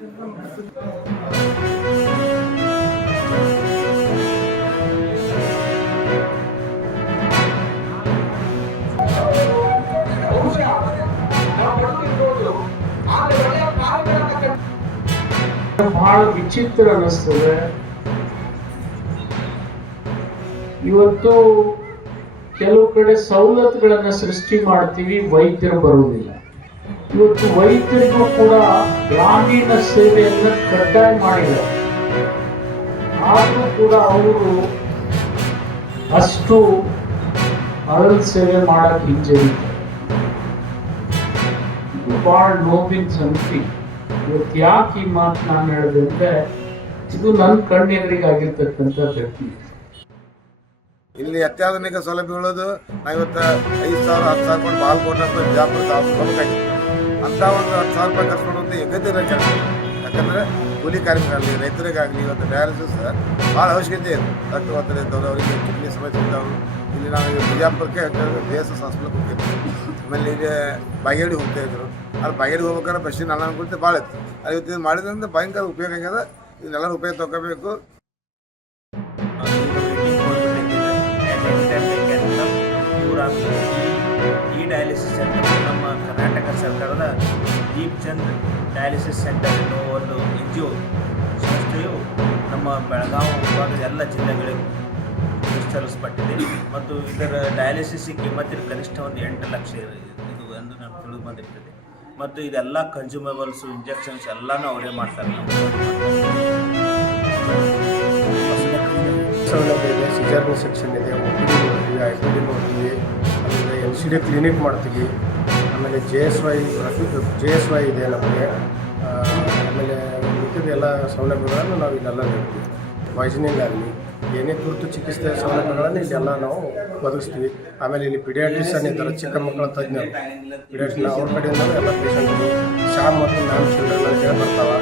ಬಹಳ ವಿಚಿತ್ರ ಅನಿಸ್ತದೆ. ಇವತ್ತು ಕೆಲವು ಕಡೆ ಸವಲತ್ತುಗಳನ್ನ ಸೃಷ್ಟಿ ಮಾಡ್ತೀವಿ, ವೈದ್ಯರು ಬರುವುದಿಲ್ಲ. ಇವತ್ತು ವೈದ್ಯರಿಗೂ ಕೂಡ ಗ್ರಾಮೀಣ ಸೇವೆಯನ್ನ ಕಡ್ಡಾಯ ಮಾಡಿದ್ದಾರೆ. ಆದರೂ ಕೂಡ ಅವರು ಅಷ್ಟು ಅರಳ್ ಸೇವೆ ಮಾಡಕ್ ಹಿಂಜರಿತಾರೆ. ಇದು ಬಹಳ ನೋವಿನ ಸಂಗತಿ. ಇವತ್ತು ಯಾಕೆ ಈ ಮಾತು ನಾನು ಹೇಳಿದೆ ಅಂದ್ರೆ, ಇದು ನನ್ನ ಕಣ್ಣೆದುರಿಗಾಗಿರ್ತಕ್ಕಂಥ ವ್ಯಕ್ತಿ. ಇಲ್ಲಿ ಅತ್ಯಾಧುನಿಕ ಸೌಲಭ್ಯಗಳದು ನಾವಿವತ್ತು 5,000 10,000 ರೂಪಾಯಿ ಬಾಲ್ಕೋಟ್ ಅಂತ ಬಿಜಾಪುರ ಹೋಗಬೇಕಾಗಿತ್ತು. ಅಂತ ಒಂದು 10,000 ರೂಪಾಯಿ ಖರ್ಚು ಮಾಡುವಂಥ ಯೋಗ್ಯತೆ ಕೆಲಸ. ಯಾಕಂದರೆ ಕೂಲಿ ಕಾರ್ಮಿಕರಾಗಲಿ, ರೈತರಿಗಾಗಲಿ ಇವತ್ತು ಡಯಾಲಿಸಿಸ್ ಭಾಳ ಅವಶ್ಯಕತೆ ಇದೆ. ರಕ್ತ ಒತ್ತಡ ಇದ್ದವರು, ಅವರಿಗೆ ಕಿಡ್ನಿ ಸಮಸ್ಯೆ ಇದ್ದವರು. ಇಲ್ಲಿ ನಾವು ಬಿಜಾಪುರಕ್ಕೆ BSS ಹಾಸ್ಪಿಟಲ್ಗೆ ಹೋಗ್ತಿದ್ವಿ. ಆಮೇಲೆ ಈಗ ಬಾಗೇಡಿ ಹೋಗ್ತಾಯಿದ್ರು. ಅಲ್ಲಿ ಬಾಗೇಡಿ ಹೋಗ್ಬೇಕಾದ್ರೆ ಬಸ್ಸಿನ ಅನಾನುಕೂಲತೆ ಭಾಳ ಇತ್ತು. ಅದು ಇವತ್ತು ಮಾಡಿದ್ರಿಂದ ಭಯಂಕರ ಉಪಯೋಗ ಆಗ್ಯದ. ಇದನ್ನೆಲ್ಲರೂ ಉಪಯೋಗ ತಗೋಬೇಕು. ಈ ಡಯಾಲಿಸಿಸ್ ಸೆಂಟರ್ ನಮ್ಮ ಕರ್ನಾಟಕ ಸರ್ಕಾರದ ದೀಪ್ ಚಂದ್ ಡಯಾಲಿಸಿಸ್ ಸೆಂಟರ್ ಎನ್ನುವ ಒಂದು NGO ಸಂಸ್ಥೆಯು ನಮ್ಮ ಬೆಳಗಾವಿ ವಿಭಾಗದ ಎಲ್ಲ ಜಿಲ್ಲೆಗಳಿಗೂ ವಿಸ್ತರಿಸಲ್ಪಟ್ಟಿದೆ ಮತ್ತು ಇದರ ಡಯಾಲಿಸಿಸ್ ಕಿಮ್ಮತ್ತಿನ ಕನಿಷ್ಠ ಒಂದು 8 ಲಕ್ಷ ಇದು ಎಂದು ನಾನು ತಿಳಿದು ಬಂದಿರ್ತದೆ. ಮತ್ತು ಇದೆಲ್ಲ ಕನ್ಸ್ಯೂಮೇಬಲ್ಸು, ಇಂಜೆಕ್ಷನ್ಸ್ ಎಲ್ಲನೂ ಅವರೇ ಮಾಡ್ತಾರೆ. ಸೌಲಭ್ಯ ಇದೆ, ಸಿಜರ್ನಿ ಸೆಕ್ಷನ್ ಇದೆ, OPD ನೋಡ್ತೀವಿ, IPD ನೋಡ್ತೀವಿ, ಆಮೇಲೆ NCD ಕ್ಲಿನಿಕ್ ಮಾಡ್ತೀವಿ, ಆಮೇಲೆ JSY ಇದೆ ನಮಗೆ. ಆಮೇಲೆ ಮಿಕ್ಕಿದ ಎಲ್ಲ ಸೌಲಭ್ಯಗಳನ್ನು ನಾವು ಇಲ್ಲೆಲ್ಲ ನೋಡ್ತೀವಿ. ಪಾಯ್ಸನಿಂಗ್ ಆಗಲಿ ಏನೇ ತುರ್ತು ಚಿಕಿತ್ಸೆ ಸೌಲಭ್ಯಗಳನ್ನು ಇಲ್ಲೆಲ್ಲ ನಾವು ಒದಗಿಸ್ತೀವಿ. ಆಮೇಲೆ ಇಲ್ಲಿ ಪಿಡಿಯಾಟ್ರಿಷನ್ ಇದ್ದಾರೆ, ಚಿಕ್ಕ ಮಕ್ಕಳ ತಜ್ಞರು ಪಿಡಿಯಾಟ್ರಿಷನ್, ಅವ್ರ ಕಡೆಯಿಂದ ಎಲ್ಲ ಪೇಷಂಟ್ಗಳು ಶಾಮ್ ಮತ್ತು ನಾನ್ ಚಿಲ್ಡ್ರನ್ ಅಂತ ಬರ್ತಾವೆ.